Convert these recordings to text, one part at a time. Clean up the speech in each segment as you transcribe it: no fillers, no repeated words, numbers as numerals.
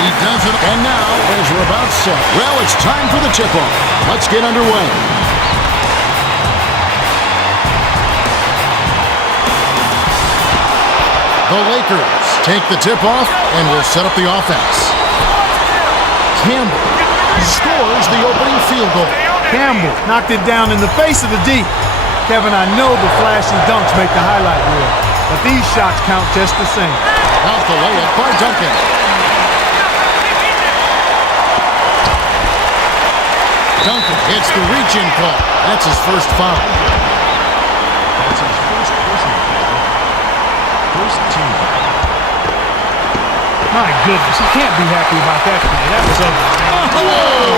He does it. And now, as we're about set, well, it's time for the tip-off. Let's get underway. The Lakers take the tip-off and will set up the offense. Campbell scores the opening field goal. Campbell knocked it down in the face of the D. Kevin, I know the flashy dunks make the highlight reel, but these shots count just the same. Out the layup by Duncan. Duncan hits the reach-in call. That's his first foul. That's his first personal foul. First team foul. My goodness, you can't be happy about that play. That was ugly. Oh!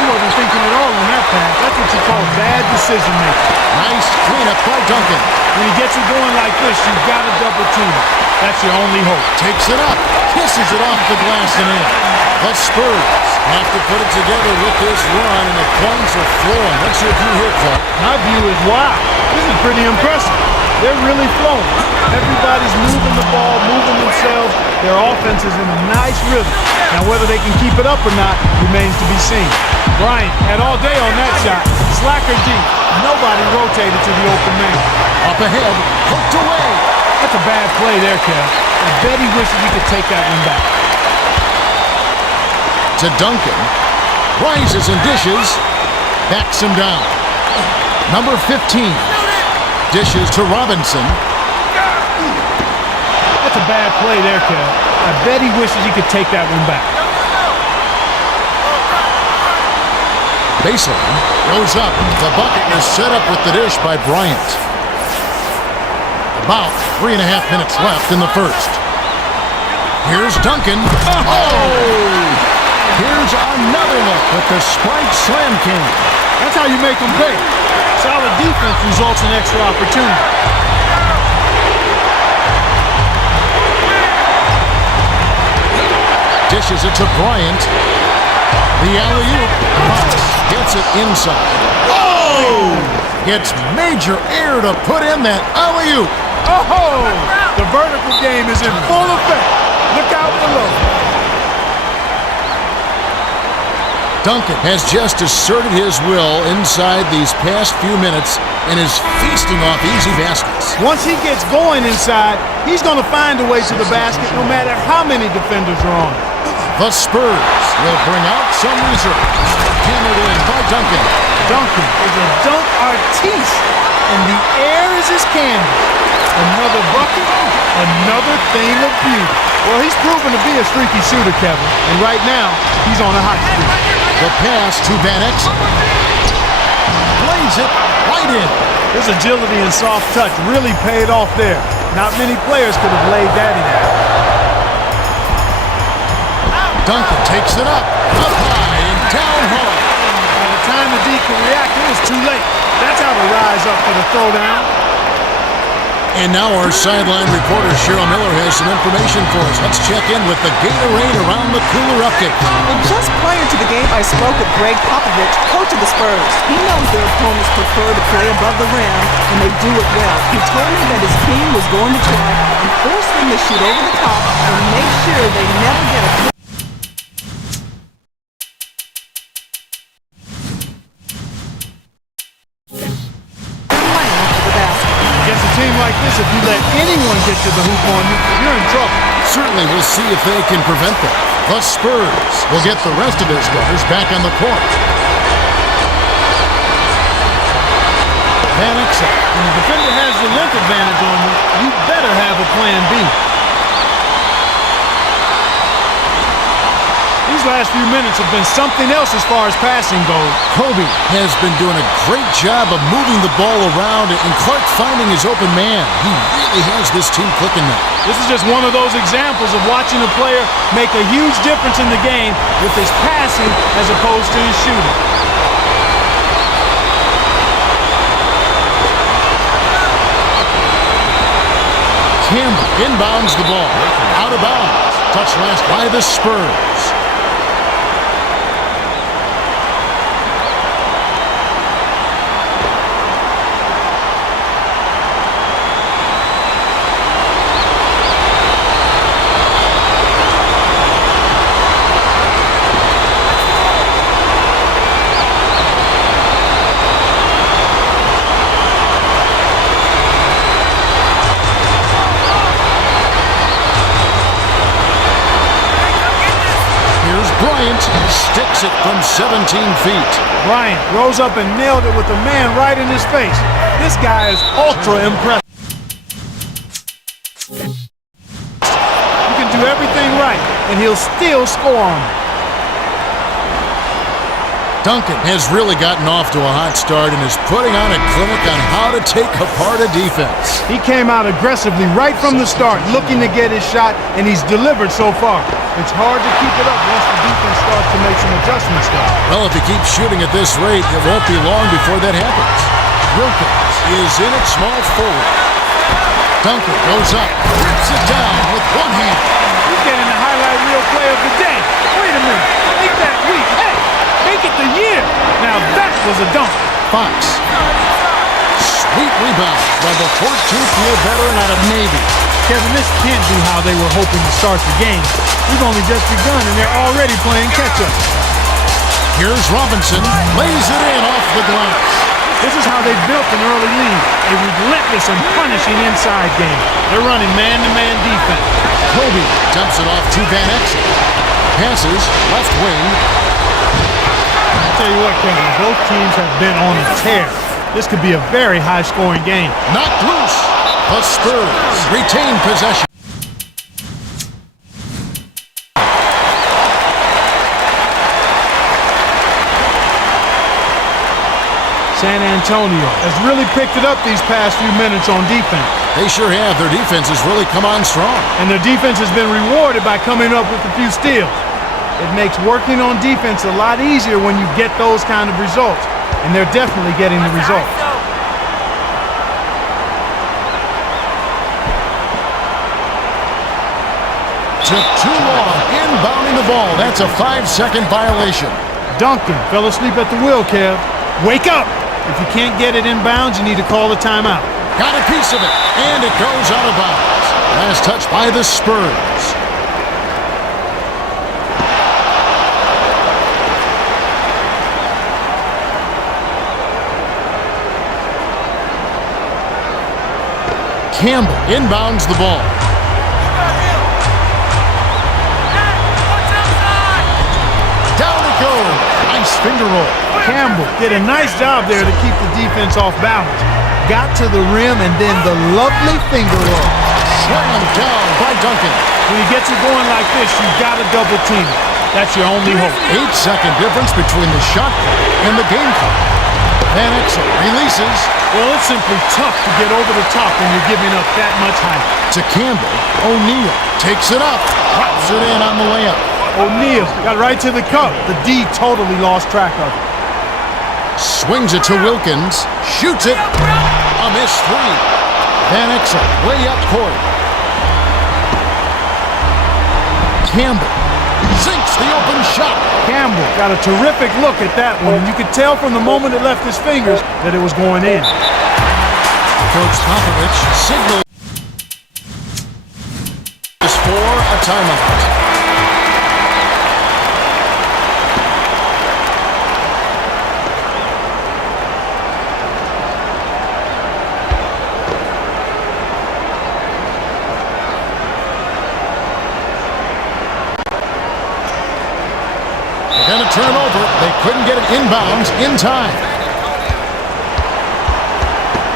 He wasn't thinking at all on that pass. That's what you call bad decision-making. Nice cleanup by Duncan. When he gets it going like this, you've got to double team it. That's your only hope. Takes it up. Kisses it off the glass and in. The Spurs have to put it together with this run, and the points are flowing. What's your view here, Clark? My view is, wow, this is pretty impressive. They're really flowing. Everybody's moving the ball, moving themselves. Their offense is in a nice rhythm. Now, whether they can keep it up or not remains to be seen. Bryant had all day on that shot. Slacker deep. Nobody rotated to the open man. Up ahead, hooked away. That's a bad play there, Kev. I bet he wishes he could take that one back. To Duncan. Rises and dishes. Backs him down. Number 15. Dishes to Robinson. That's a bad play there, Kev. I bet he wishes he could take that one back. Baseline goes up. The bucket was set up with the dish by Bryant. About 3.5 minutes left in the first. Here's Duncan. Oh! Here's another look with the spike slam king. That's how you make them pay. Solid defense results in extra opportunity. Dishes it to Bryant. The alley-oop. Fox gets it inside. Oh! Gets major air to put in that alley-oop. Oh! The vertical game is in full effect. Look out below. Duncan has just asserted his will inside these past few minutes and is feasting off easy baskets. Once he gets going inside, he's going to find a way to the basket no matter how many defenders are on him. The Spurs will bring out some reserves. Hammered in by Duncan. Duncan is a dunk artiste, and the air is his canvas. Another bucket, another thing of beauty. Well, he's proven to be a streaky shooter, Kevin, and right now, he's on a hot streak. The pass to Van Exel. Plays it right in. His agility and soft touch really paid off there. Not many players could have laid that in. Duncan takes it up high and down hard. By the time the D can react, it was too late. That's how to rise up for the throwdown. And now our sideline reporter, Cheryl Miller, has some information for us. Let's check in with the Gatorade Around the Cooler update. And just prior to the game, I spoke with Greg Popovich, coach of the Spurs. He knows their opponents prefer to play above the rim, and they do it well. He told me that his team was going to try and force them to shoot over the top and make sure they never get a like this, if you let anyone get to the hoop on you, you're in trouble. Certainly, we'll see if they can prevent that. The Spurs will get the rest of their starters back on the court. Van Exel. When the defender has the length advantage on you, you better have a plan B. These last few minutes have been something else as far as passing goes. Kobe has been doing a great job of moving the ball around and Clark finding his open man. He really has this team clicking now. This is just one of those examples of watching a player make a huge difference in the game with his passing as opposed to his shooting. Campbell inbounds the ball. Out of bounds. Touch last by the Spurs. sticks it from 17 feet. Bryant rose up and nailed it with the man right in his face. This guy is ultra impressive. You can do everything right, and he'll still score on you. Duncan has really gotten off to a hot start and is putting on a clinic on how to take apart a defense. He came out aggressively right from the start, looking to get his shot, and he's delivered so far. It's hard to keep it up once the defense starts to make some adjustments, though. Well, if he keeps shooting at this rate, it won't be long before that happens. Wilkins is in at small forward. Duncan goes up, rips it down with one hand. He's getting the highlight reel play of the day. Wait a minute. Make that week. Hey, make it the year. Now that was a dunk. Fox. Sweet rebound by the 14th-year veteran out of Navy. Kevin, this can't be how they were hoping to start the game. We've only just begun, and they're already playing catch-up. Here's Robinson. Lays it in off the glass. This is how they built an early lead. A relentless and punishing inside game. They're running man-to-man defense. Kobe dumps it off to Van Exel. Passes left wing. I'll tell you what, Kevin, both teams have been on a tear. This could be a very high-scoring game. Knocked loose. The Spurs retain possession. San Antonio has really picked it up these past few minutes on defense. They sure have. Their defense has really come on strong. And their defense has been rewarded by coming up with a few steals. It makes working on defense a lot easier when you get those kind of results. And they're definitely getting the results. Took too long inbounding the ball. That's a 5-second violation. Duncan fell asleep at the wheel, Kev. Wake up! If you can't get it inbounds, you need to call a timeout. Got a piece of it, and it goes out of bounds. Last touch by the Spurs. Campbell inbounds the ball. Down it goes. Nice finger roll. Campbell did a nice job there to keep the defense off balance. Got to the rim and then the lovely finger roll. Slammed down by Duncan. When he gets it going like this, you've got to double team it. That's your only hope. 8-second difference between the shot clock and the game clock. Van Exel releases. Well, it's simply tough to get over the top when you're giving up that much height. To Campbell. O'Neal takes it up. Drops it in on the layup. O'Neal got right to the cup. The D totally lost track of it. Swings it to Wilkins. Shoots it. A missed three. Van Exel way up court. Campbell sinks the open shot. Campbell got a terrific look at that one, and you could tell from the moment it left his fingers that it was going in. Coach Popovich signals for a timeout. And a turnover. They couldn't get it inbounds in time.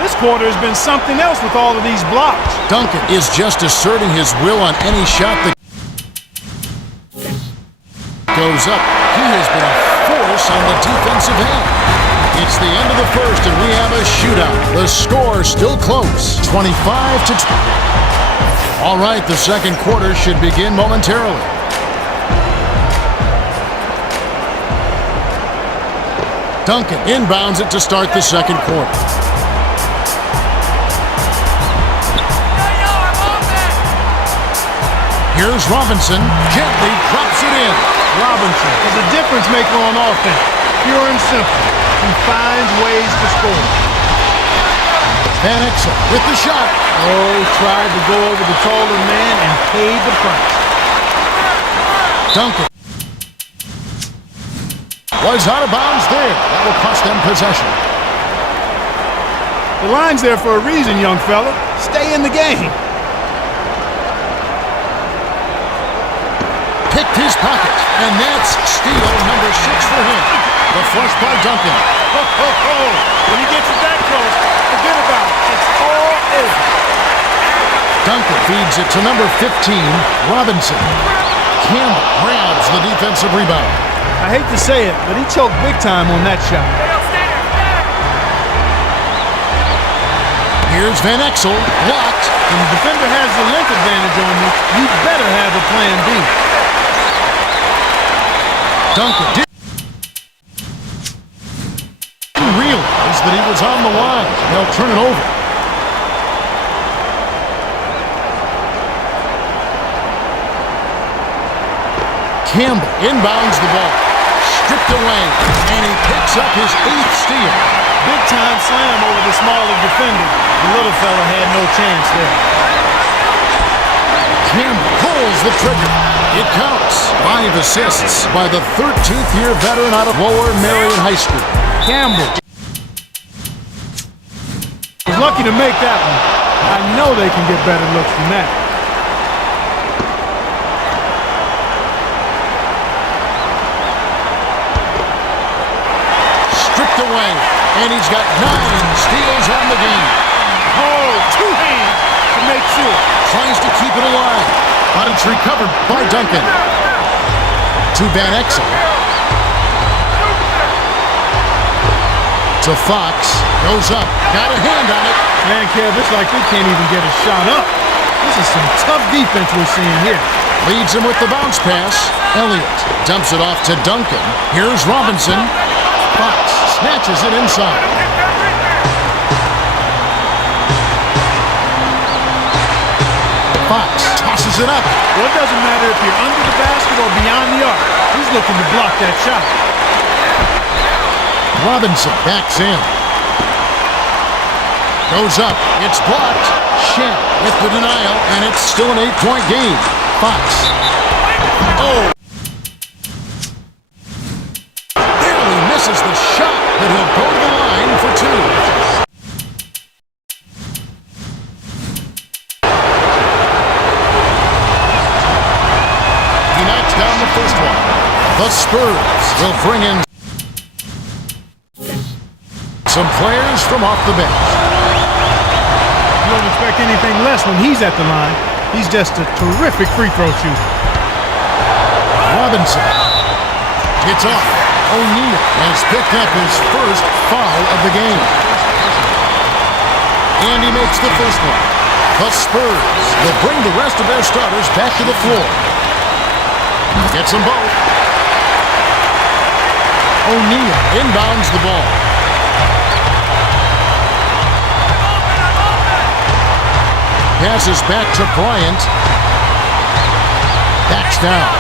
This quarter has been something else with all of these blocks. Duncan is just asserting his will on any shot that goes up. He has been a force on the defensive end. It's the end of the first, and we have a shootout. The score still close, 25-20. All right, the second quarter should begin momentarily. Duncan inbounds it to start the second quarter. Here's Robinson. Gently drops it in. Robinson is a difference maker on offense. Pure and simple. He finds ways to score. Van Exel with the shot. Oh, tried to go over the taller man and paid the price. Duncan was out of bounds there. That will cost them possession. The line's there for a reason, young fella. Stay in the game. picked his pocket, and that's steal number 6 for him. The flush by Duncan. Ho, ho, ho. When he gets it that close, forget about it. It's all over. Duncan feeds it to number 15, Robinson. Campbell grabs the defensive rebound. I hate to say it, but he choked big time on that shot. Here's Van Exel, blocked. When the defender has the length advantage on you, you better have a plan B. Duncan didn't realize that he was on the line. They'll turn it over. Campbell inbounds the ball. Stripped away, and he picks up his 8th steal. Big time slam over the smaller defender. The little fella had no chance there. Campbell pulls the trigger. It counts. 5 assists by the 13th year veteran out of Lower Marion High School. Campbell was lucky to make that one. I know they can get better looks than that. Stripped away, and he's got 9 steals on the game. Oh, 2 hands to make sure. Tries to keep it alive, but it's recovered by Duncan. To Van Exel. To Fox, goes up, got a hand on it. Man, Kev, it's like they can't even get a shot up. This is some tough defense we're seeing here. Leads him with the bounce pass. Elliott dumps it off to Duncan. Here's Robinson. Fox snatches it inside. Fox tosses it up. Well, it doesn't matter if you're under the basket or beyond the arc. He's looking to block that shot. Robinson backs in. Goes up. It's blocked. Shen with the denial, and it's still an 8-point game. Fox. Oh! Barely misses the shot, but he'll go to the line for 2. Down the first one. The Spurs will bring in some players from off the bench. You don't expect anything less when he's at the line. He's just a terrific free throw shooter. Robinson gets off. O'Neal has picked up his first foul of the game. And he makes the first one. The Spurs will bring the rest of their starters back to the floor. Gets them both. O'Neal inbounds the ball. Passes back to Bryant. Backs down.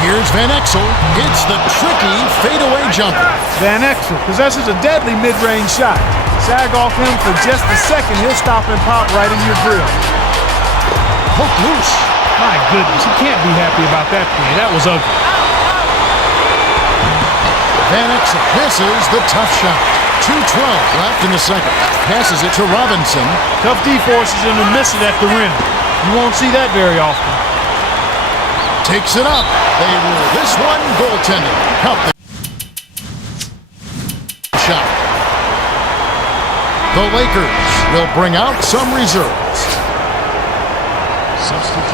Here's Van Exel. Hits the tricky fadeaway jumper. Van Exel possesses a deadly mid-range shot. Sag off him for just a second. He'll stop and pop right in your grill. Hook loose. My goodness, he can't be happy about that play. That was ugly. Van Exel misses the tough shot. 2:12 left in the second. Passes it to Robinson. Tough D forces him to miss it at the rim. You won't see that very often. Takes it up. They rule this one goaltending. Help the shot. The Lakers will bring out some reserves. Substitution.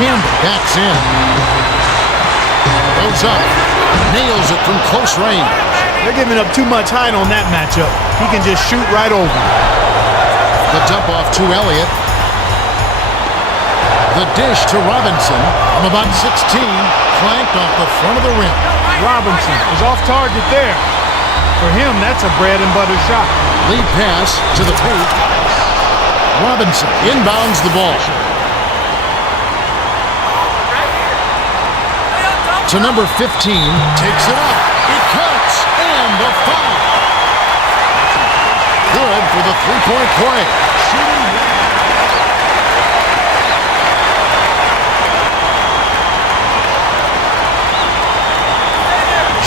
Campbell backs in. Goes up. Nails it from close range. They're giving up too much height on that matchup. He can just shoot right over. The dump off to Elliott. The dish to Robinson from about 16. Flanked off the front of the rim. Robinson is off target there. For him, that's a bread and butter shot. Lead pass to the paint. Robinson inbounds the ball. To number 15, takes it up. It counts, and a foul. Good for the three-point play.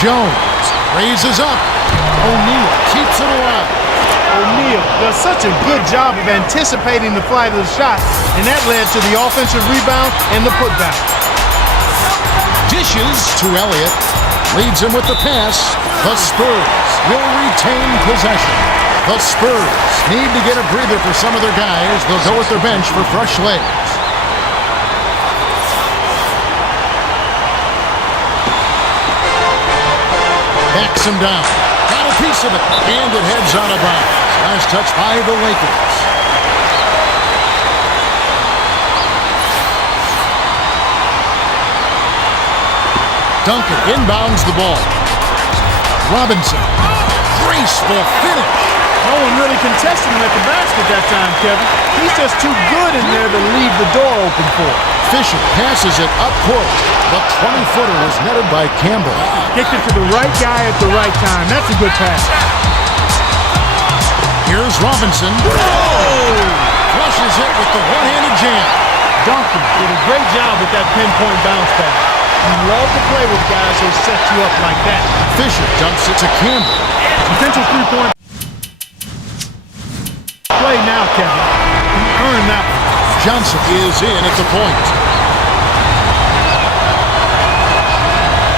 Jones raises up. O'Neal keeps it alive. O'Neal does such a good job of anticipating the flight of the shot, and that led to the offensive rebound and the putback. Dishes to Elliott. Leads him with the pass. The Spurs will retain possession. The Spurs need to get a breather for some of their guys. They'll go with their bench for fresh legs. Backs him down. Got a piece of it. And it heads out of bounds. Last touch by the Lakers. Duncan inbounds the ball. Robinson. Graceful finish. No one really contested him at the basket that time, Kevin. He's just too good in there to leave the door open for. Fisher passes it up court. The 20-footer was netted by Campbell. Kicked it to the right guy at the right time. That's a good pass. Here's Robinson. Flushes it with the one-handed jam. Duncan did a great job with that pinpoint bounce pass. You love to play with guys who set you up like that. Fisher dumps it to Campbell. Potential three-point play now, Kevin. He earned that one. Johnson is in at the point.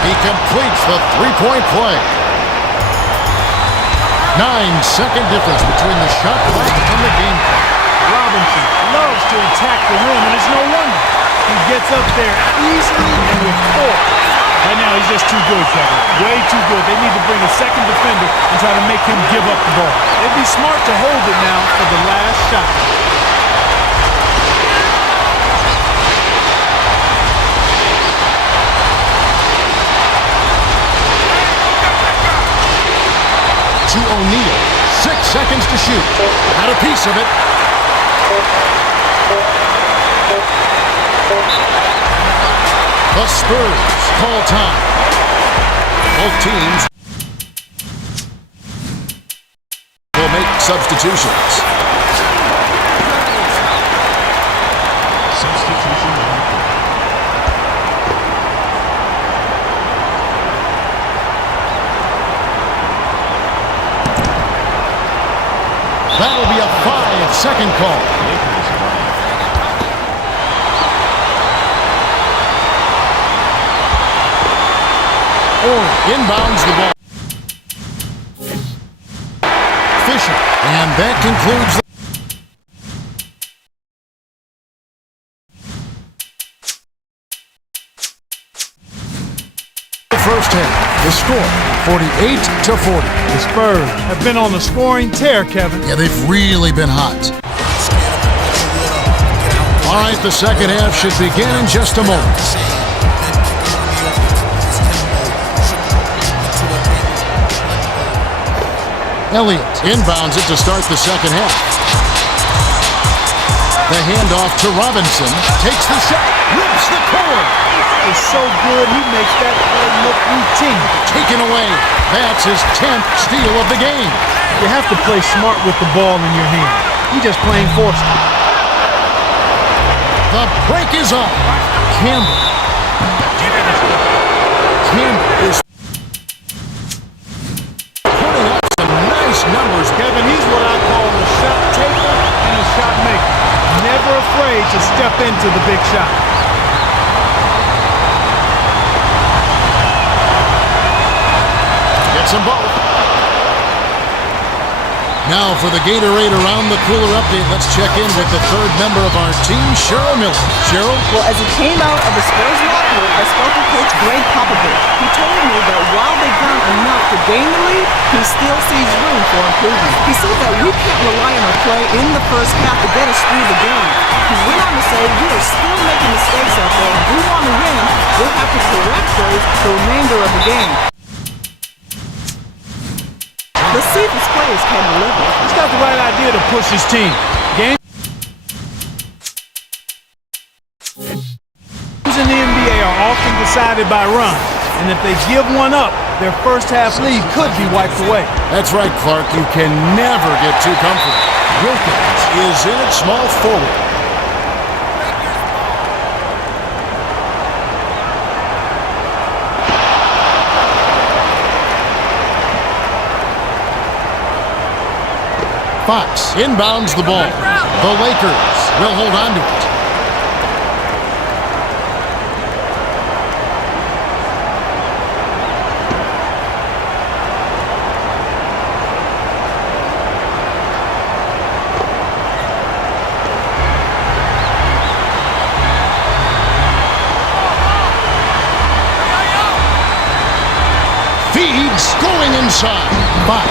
He completes the three-point play. 9-second difference between the shot clock and the game clock. Robinson loves to attack the rim, and it's no wonder. He gets up there easily and with force. Right now, he's just too good, Kevin. Way too good. They need to bring a second defender and try to make him give up the ball. It'd be smart to hold it now for the last shot. To O'Neal. 6 seconds to shoot. Got a piece of it. The Spurs call time. Both teams will make substitutions. Substitution on the court. That'll be a 5-second call. Lakers run. Inbounds the ball. Fisher. And that concludes the first half. The score, 48-40. The Spurs have been on the scoring tear, Kevin. Yeah, they've really been hot. All right, the second half should begin in just a moment. Elliott inbounds it to start the second half. The handoff to Robinson. Takes the shot. Rips the cord. He's so good, he makes that play look routine. Taken away. That's his 10th steal of the game. You have to play smart with the ball in your hand. He's just playing forceful. The break is on. Campbell is putting up some nice numbers. Kevin, he's what I call a shot taker and a shot maker. Never afraid to step into the big shot. Gets them both. Now for the Gatorade Around the Cooler update, let's check in with the third member of our team, Cheryl Miller. Cheryl? Well, as he came out of the Spurs locker room, I spoke with Coach Greg Popovich. He told me that while they've done enough to gain the lead, he still sees room for improvement. He said that we can't rely on our play in the first half to get us through the game. He went on to say we are still making mistakes out there. If we want to win, we'll have to correct those the remainder of the game. Let's see if his players can deliver. He's got the right idea to push his team. Games in the NBA are often decided by runs, and if they give one up, their first half lead could be wiped away. That's right, Clark. You can never get too comfortable. Wilkins is in at small forward. Fox inbounds the ball. The Lakers will hold on to it. Feeds going inside. Fox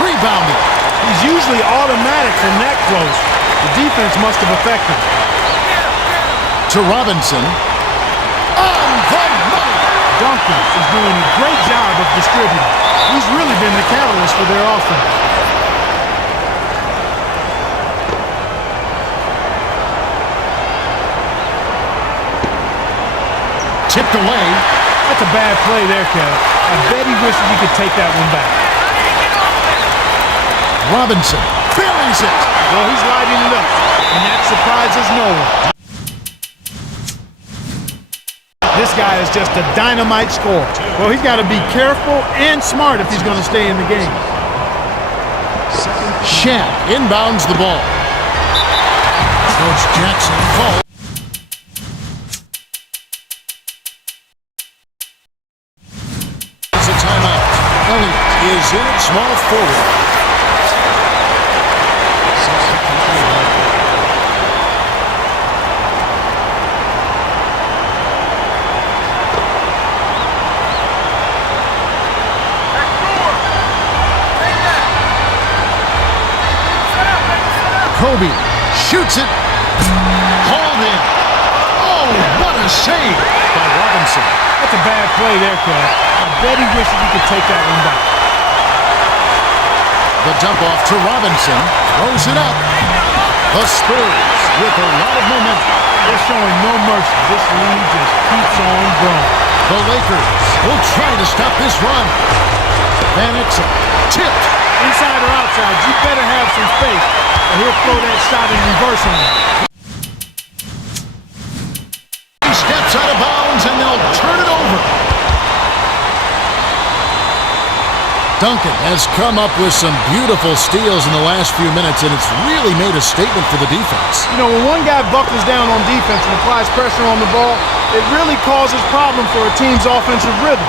rebounded. He's usually automatic from that close. The defense must have affected him. To Robinson. On the money. Duncan is doing a great job of distributing. He's really been the catalyst for their offense. Tipped away. That's a bad play there, Kev. I bet he wishes he could take that one back. Robinson buries it. Well, he's lighting it up, and that surprises no one. This guy is just a dynamite scorer. Well, he's got to be careful and smart if he's going to stay in the game. Shaq inbounds the ball. Coach Jackson calls. It's a timeout. Elliott is in at small forward. Kobe shoots it. Hauled in. Oh, what a save by Robinson. That's a bad play there, Kev. I bet he wishes he could take that one back. The dump off to Robinson. Throws it up. The Spurs with a lot of momentum. They're showing no mercy. This lead just keeps on growing. The Lakers will try to stop this run. Van Exel tipped. Inside or outside, you better have some space, or he'll throw that shot in reverse on you. He steps out of bounds, and they'll turn it over. Duncan has come up with some beautiful steals in the last few minutes, and it's really made a statement for the defense. You know, when one guy buckles down on defense and applies pressure on the ball, it really causes problems for a team's offensive rhythm.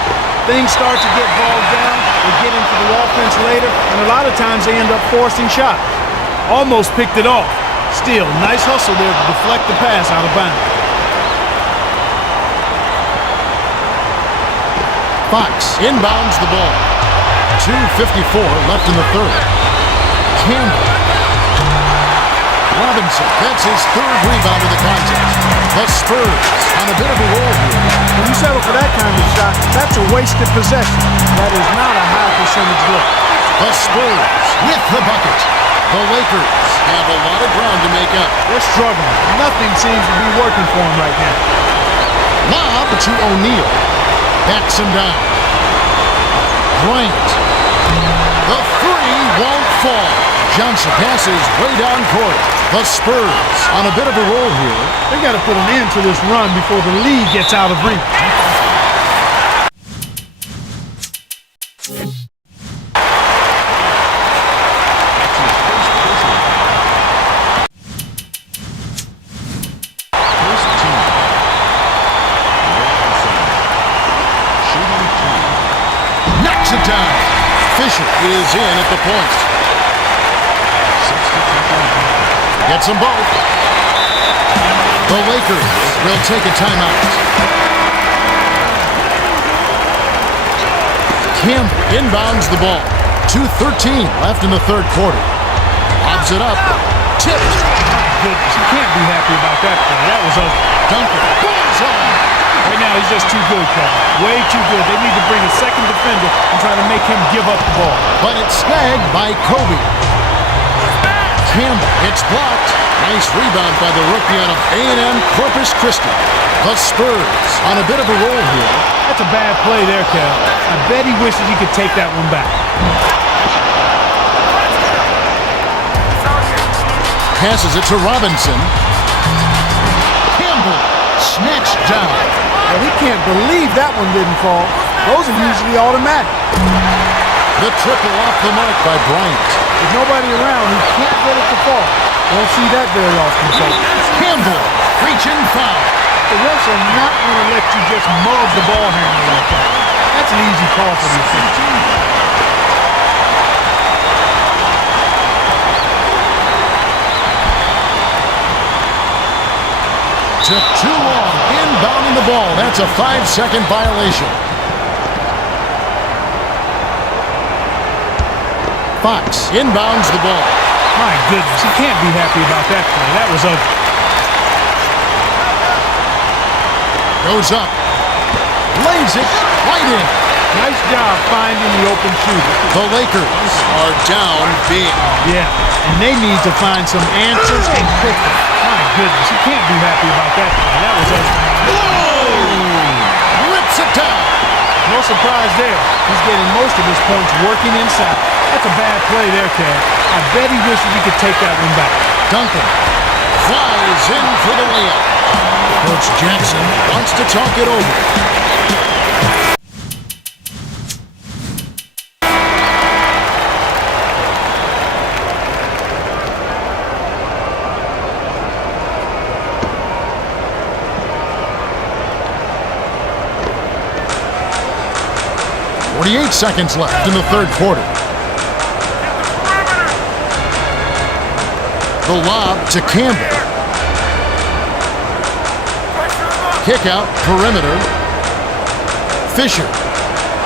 Things start to get bogged down, they get into the offense later, and a lot of times they end up forcing shots. Almost picked it off. Still, nice hustle there to deflect the pass out of bounds. Fox inbounds the ball. 2:54 left in the third. Campbell. Robinson gets his third rebound of the contest. The Spurs on a bit of a roll here. When you settle for that kind of shot, that's a wasted possession. That is not a high percentage look. The Spurs with the bucket. The Lakers have a lot of ground to make up. They're struggling. Nothing seems to be working for them right now. Lob to O'Neal. Backs him down. Bryant. The three won't fall. Johnson passes way down court. The Spurs on a bit of a roll here. They've got to put an end to this run before the lead gets out of reach. Knocks it down. Fisher is in at the point. Gets them both. The Lakers will take a timeout. Campbell inbounds the ball. 2:13 left in the third quarter. Lobs it up. Tipped. Goodness, you can't be happy about that play. That was ugly. Duncan. Bullseye. Right now, he's just too good, Kevin. Way too good. They need to bring a second defender and try to make him give up the ball. But it's snagged by Kobe. Campbell, it's blocked. Nice rebound by the rookie out of A&M Corpus Christi. The Spurs on a bit of a roll here. That's a bad play there, Kev. I bet he wishes he could take that one back. Passes it to Robinson. Campbell snatched down. Well, he can't believe that one didn't fall. Those are usually automatic. The triple off the mark by Bryant. With nobody around, he can't get it to fall. Don't see that very often, folks. Campbell, reaching foul. The refs are not going to let you just mug the ball handler like that. That's an easy call for these teams. Took too long inbounding the ball. That's a 5-second violation. Fox inbounds the ball. My goodness, he can't be happy about that play. That was ugly. Goes up. Lays it right in. Nice job finding the open shooter. The Lakers are down big. Yeah, and they need to find some answers and quickly. My goodness, he can't be happy about that play. That was ugly. Whoa! Rips it down. No surprise there. He's getting most of his points working inside. That's a bad play there, Kev. I bet he wishes he could take that one back. Duncan flies in for the layup. Coach Jackson wants to talk it over. 48 seconds left in the third quarter. The lob to Campbell. Kick out, perimeter. Fisher.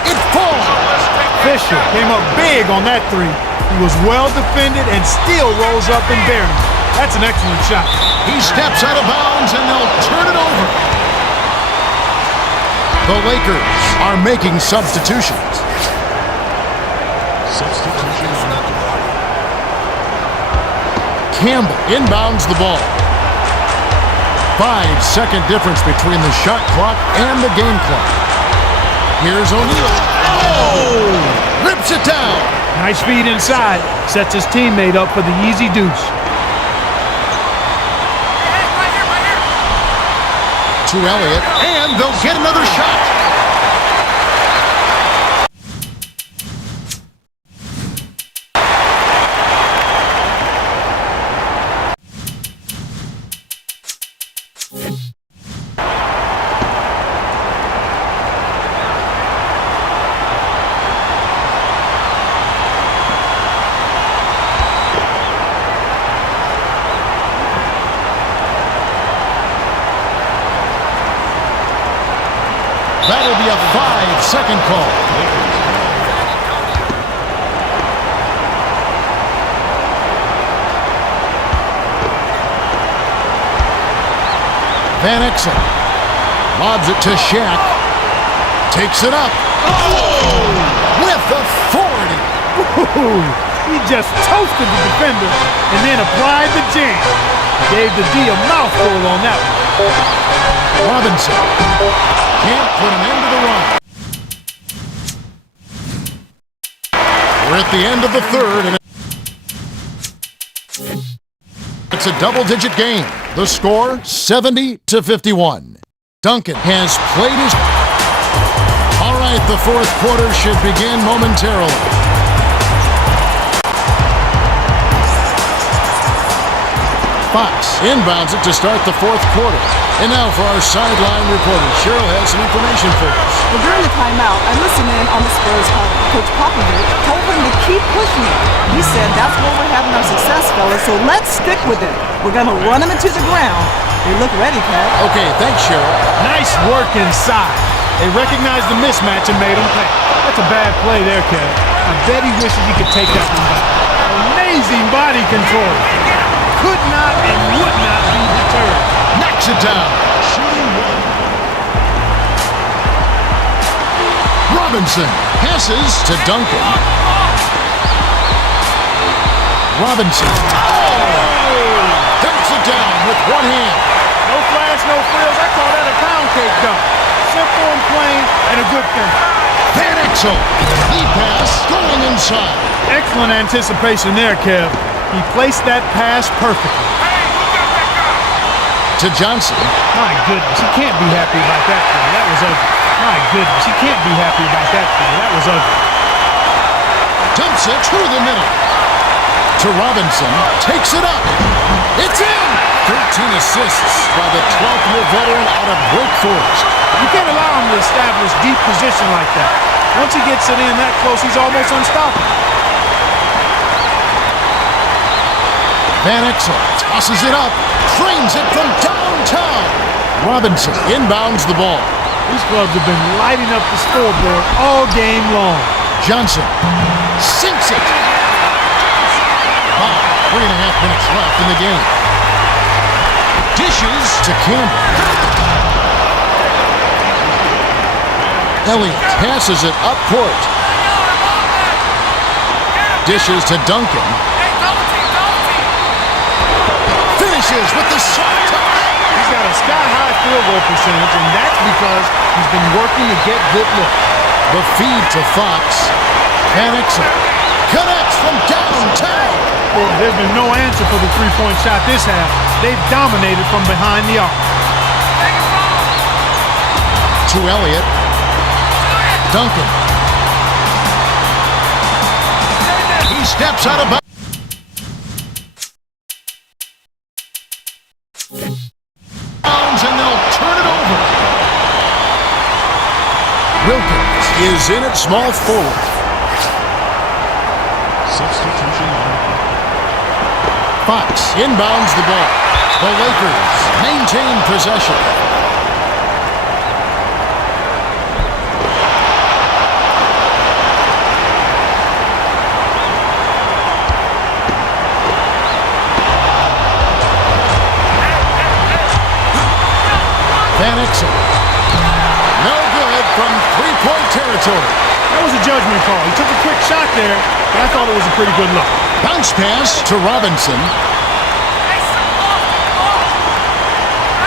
It falls. Fisher came up big on that three. He was well defended and still rolls up and buries it. That's an excellent shot. He steps out of bounds and they'll turn it over. The Lakers are making substitutions. Substitution on the clock. Campbell inbounds the ball. 5-second difference between the shot clock and the game clock. Here's O'Neal. Oh! Rips it down. Nice feed inside. Sets his teammate up for the easy deuce. To Elliott, and they'll get another shot. That'll be a 5-second call. Van Exel lobs it to Shaq. Takes it up. Oh! With authority. Ooh, he just toasted the defender and then applied the jam. Gave the D a mouthful on that one. Robinson can't put an end to the run. We're at the end of the third, and it's a double-digit game. The score, 70-51. Duncan has played his... All right, the fourth quarter should begin momentarily. Fox inbounds it to start the fourth quarter. And now for our sideline reporter. Cheryl has some information for us. Well, during the timeout, I listened in on the Spurs huddle. Coach Popovich told them to keep pushing it. He said, that's where we're having our success, fellas, so let's stick with it. We're going to run them into the ground. They look ready, Pat. Okay, thanks, Cheryl. Nice work inside. They recognized the mismatch and made him pay. That's a bad play there, Kev. I bet he wishes he could take that one back. Amazing body control. Could not and would not be deterred. Knocks it down. Robinson passes to Duncan. Robinson. Oh! Dumps it down with one hand. No flash, no frills. I call that a pound cake dunk. Simple and plain and a good thing. Van Exel. Lead pass going inside. Excellent anticipation there, Kev. He placed that pass perfectly. To Johnson. My goodness, he can't be happy about that play. That was ugly. My goodness, he can't be happy about that play. That was ugly. Dumps it to the middle. to Robinson. Takes it up. It's in! 13 assists by the 12th-year veteran out of Wake Forest. You can't allow him to establish deep position like that. Once he gets it in that close, he's almost unstoppable. Van Exel tosses it up, trains it from downtown. Robinson inbounds the ball. These clubs have been lighting up the scoreboard all game long. Johnson sinks it. 3.5 minutes left in the game. Dishes to Campbell. Elliott passes it up court. Dishes to Duncan. Finishes with the soft touch. He's got a sky-high field goal percentage, and that's because he's been working to get good looks. The feed to Fox. Van Exel connects from downtown. Well, there's been no answer for the three-point shot this half. They've dominated from behind the arc. To Elliott. Duncan. He steps out of bounds. And they'll turn it over. Wilkins is in at small forward. Substitution on. Fox inbounds the ball. The Lakers maintain possession. Van Exel. No good from three-point territory. That was a judgment call. He took a quick shot there, but I thought it was a pretty good look. Bounce pass to Robinson.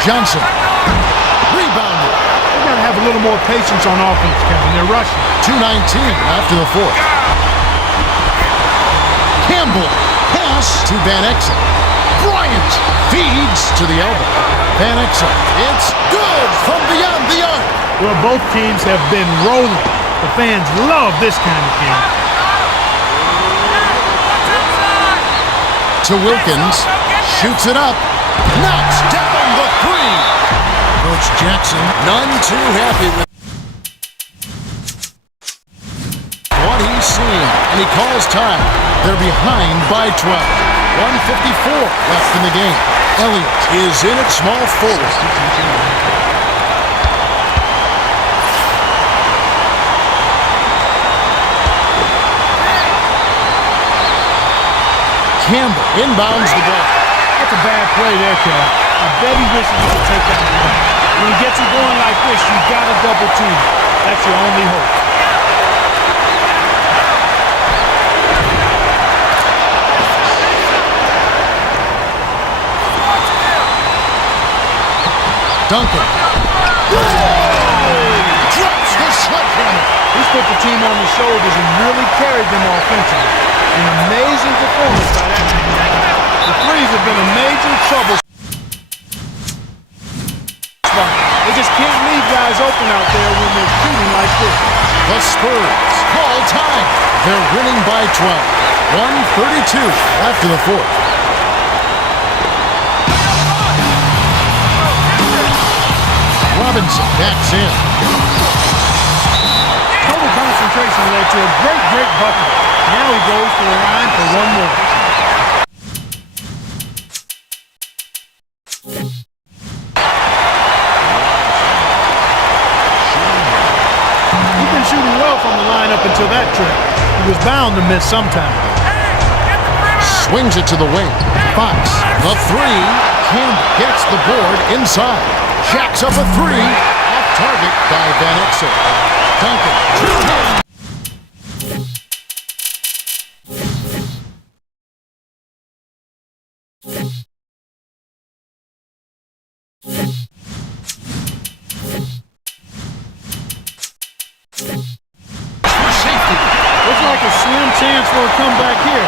Johnson. Rebounded. They've got to have a little more patience on offense, Kevin. They're rushing. 2:19 after the fourth. Campbell. Pass to Van Exel. Bryant feeds to the elbow. Van Exel. It's good from beyond the arc. Well, both teams have been rolling. The fans love this kind of game. To Wilkins. Shoots it up. Knocks down the three. Coach Jackson, none too happy with what he's seeing. And he calls time. They're behind by 12. 1:54 left in the game. Elliott is in at small forward. Campbell inbounds the ball. That's a bad play there, Kev. I bet he wishes he could take that away. When he gets it going like this, you've got to double team. That's your only hope. Duncan. Drops the sledgehammer. He's put the team on his shoulders and really carried them offensively. An amazing performance by that team. The threes have been a major trouble. They just can't leave guys open out there when they're shooting like this. The Spurs call time. They're winning by 12. 1:32 after the fourth. Robinson backs in. Total concentration led to a great bucket. Now he goes to the line for one more. He's been shooting well from the line up until that trip. He was bound to miss sometime. Swings it to the wing. Fox, the three. Campbell gets the board inside. Jacks up a three. Off target by Van Exel. Duncan. For safety. Looks like a slim chance for a comeback here.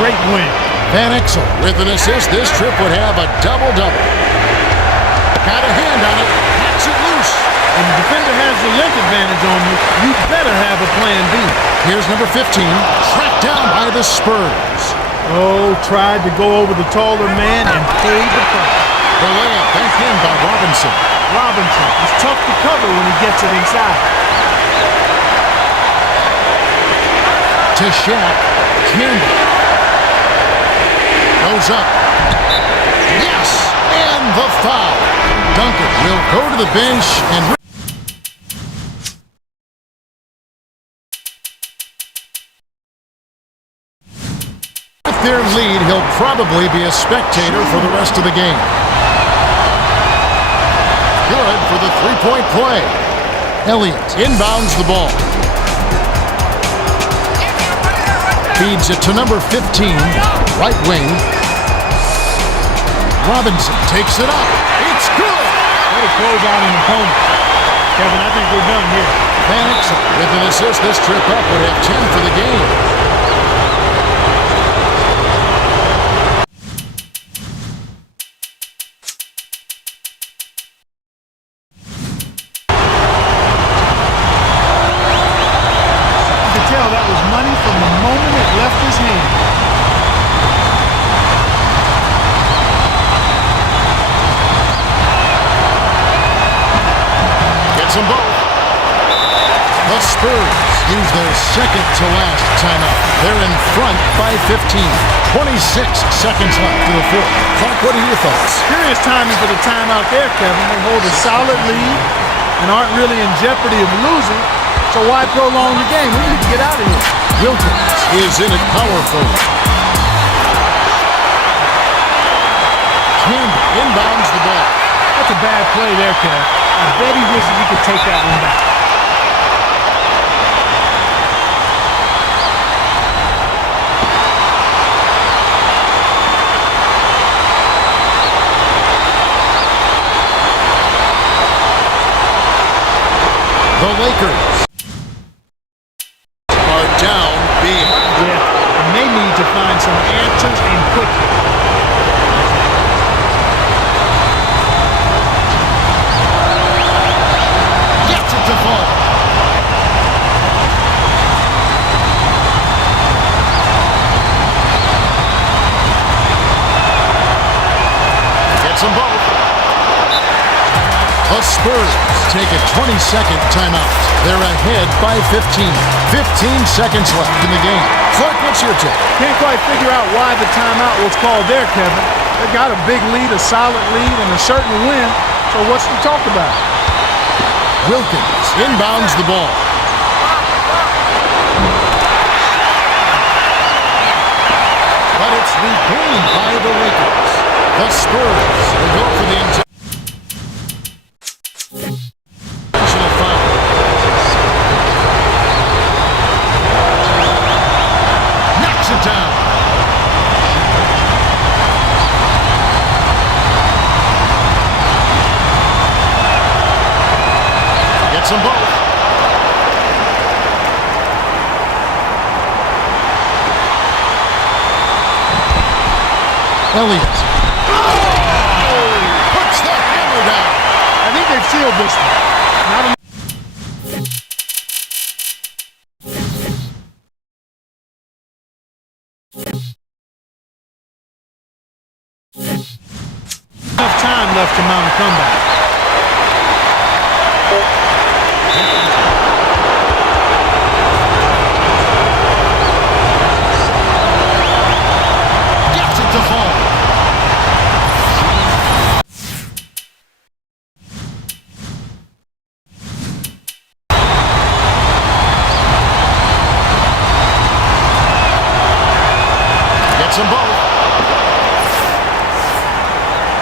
Great win. Van Exel with an assist. This trip would have a double-double. Got a hand on it. Knocks it loose. When the defender has the length advantage on you, you better have a plan B. Here's number 15. Tracked down by the Spurs. Oh, tried to go over the taller man and paid the price. The layup banked in by Robinson. Robinson is tough to cover when he gets it inside. To Shaq. Campbell. Goes up. Yes! And the foul. Duncan will go to the bench and... With their lead, he'll probably be a spectator for the rest of the game. Good for the three-point play. Elliott inbounds the ball. Feeds it to number 15, right wing. Robinson takes it up. It's good. Way to close out an opponent. Kevin, I think we're done here. Van Exel with an assist. This trip up would have 10 for the game. That was money from the moment it left his hand. Gets them both. The Spurs use their second to last timeout. They're in front by 15. 26 seconds left to the fourth. Clark, what are your thoughts? Curious timing for the timeout there, Kevin. They hold a solid lead and aren't really in jeopardy of losing. So why prolong the game? We need to get out of here. Wilkins is in it powerful. Campbell inbounds the ball. That's a bad play there, Kev. I bet he wishes he could take that one back. The Lakers are down big. Yeah, and they need to find some answers and quickly. Gets it to fall. Gets them both. The Spurs take a 20-second timeout. They're ahead by 15. 15 seconds left in the game. Clark, what's your take? Can't quite figure out why the timeout was called there, Kevin. They got a big lead, a solid lead, and a certain win. So what's to talk about? Wilkins inbounds the ball. But it's regained by the Lakers. The Spurs will go for the intentional foul. Knocks it down. Gets them both. Elliott. Oh! Puts the hammer down. I think they've sealed this one. Not enough time left to mount a comeback. Gets it to fall. Gets them both.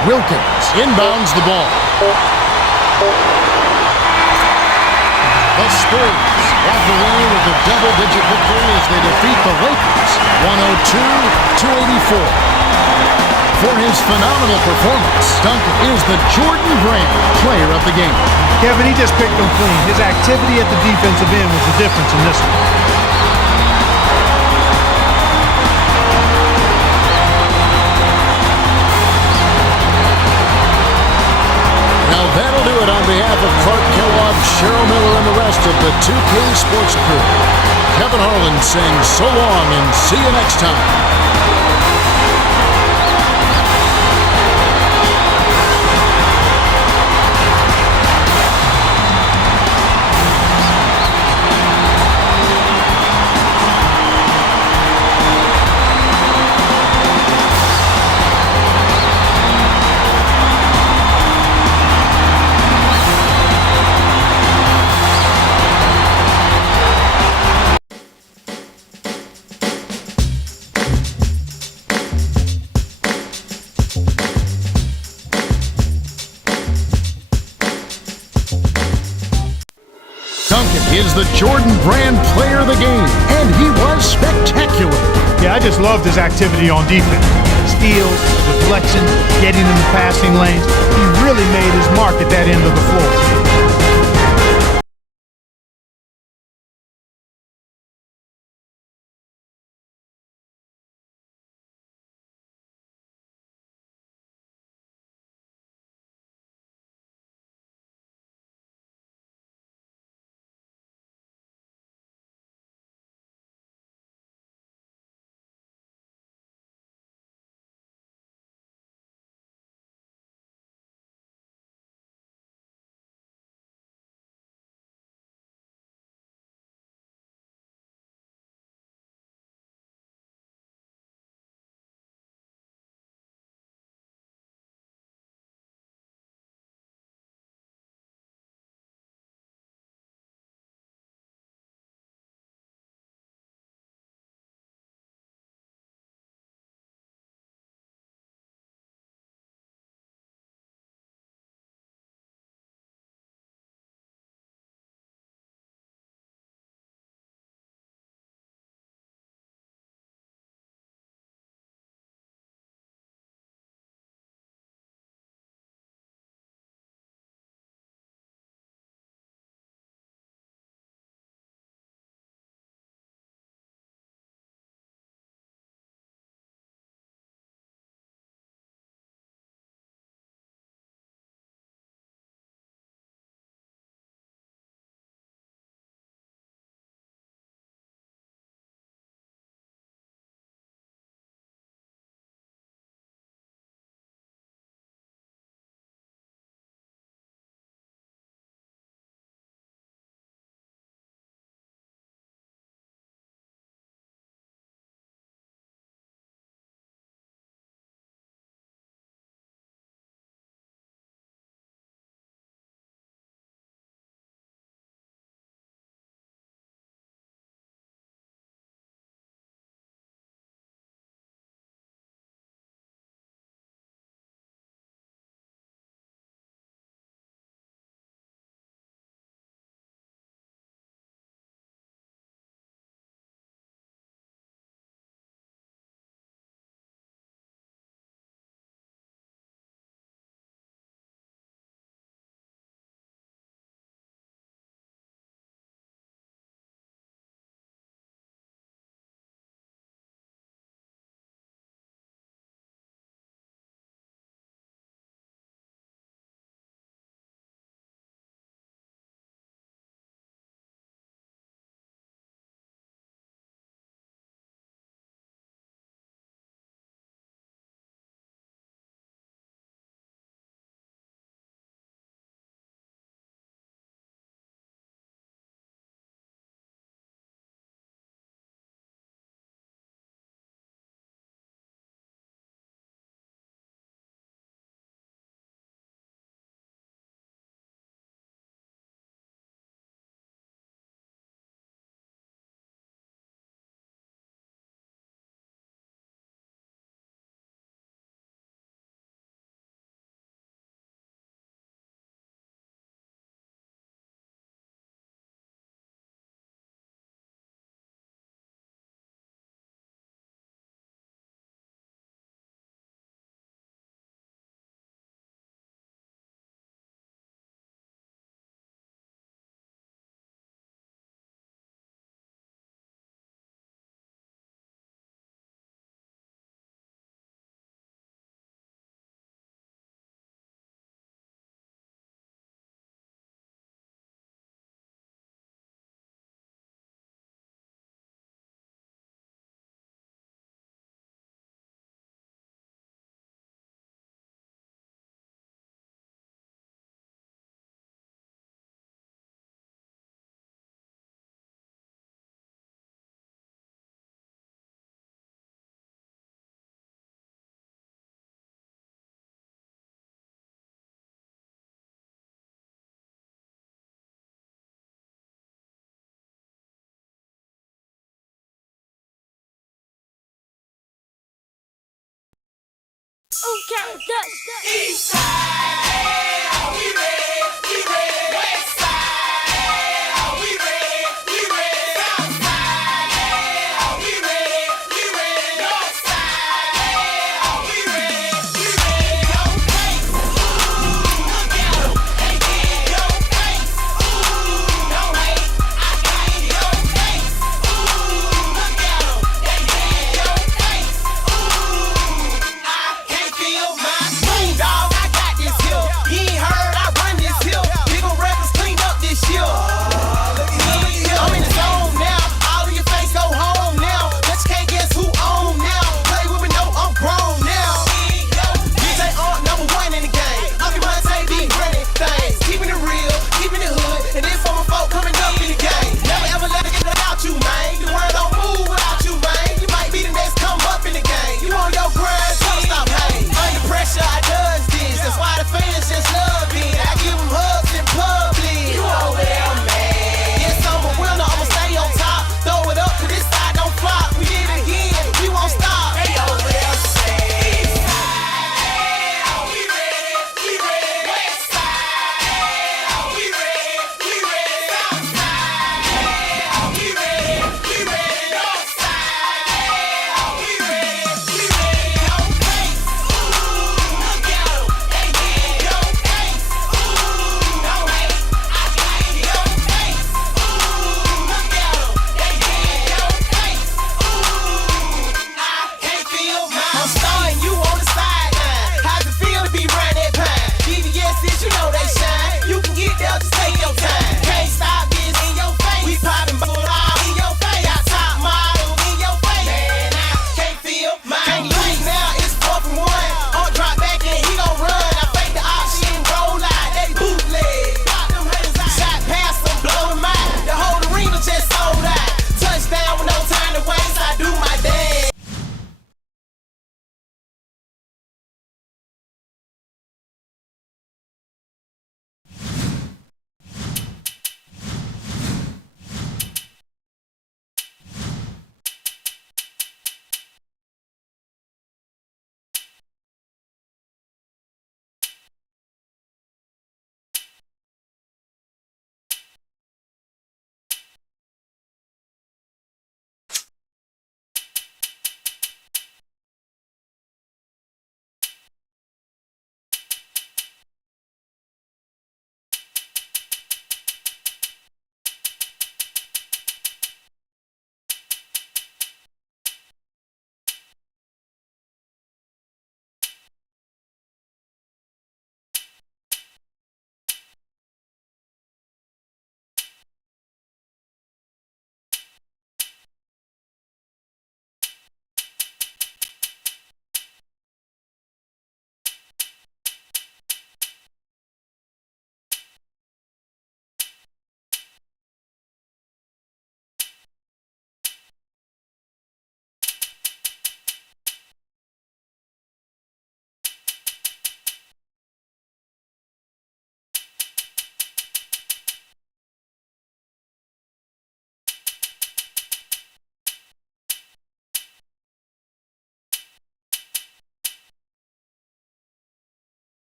Wilkins inbounds the ball. The Spurs walk away with a double-digit victory as they defeat the Lakers 102-84. For his phenomenal performance, Duncan is the Jordan Brand player of the game. Kevin, he just picked them clean. His activity at the defensive end was the difference in this one. Now that'll do it on behalf of Clark Kellogg, Cheryl Miller, and the rest of the 2K Sports crew. Kevin Harlan saying so long and see you next time. Jordan Brand Player of the Game, and he was spectacular. Yeah, I just loved his activity on defense. Steals, deflection, getting in the passing lanes. He really made his mark at that end of the floor. East side, are we ready? We ready. West side, are we ready? We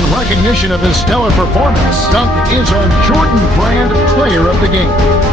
In recognition of his stellar performance, Dunk is our Jordan Brand Player of the Game.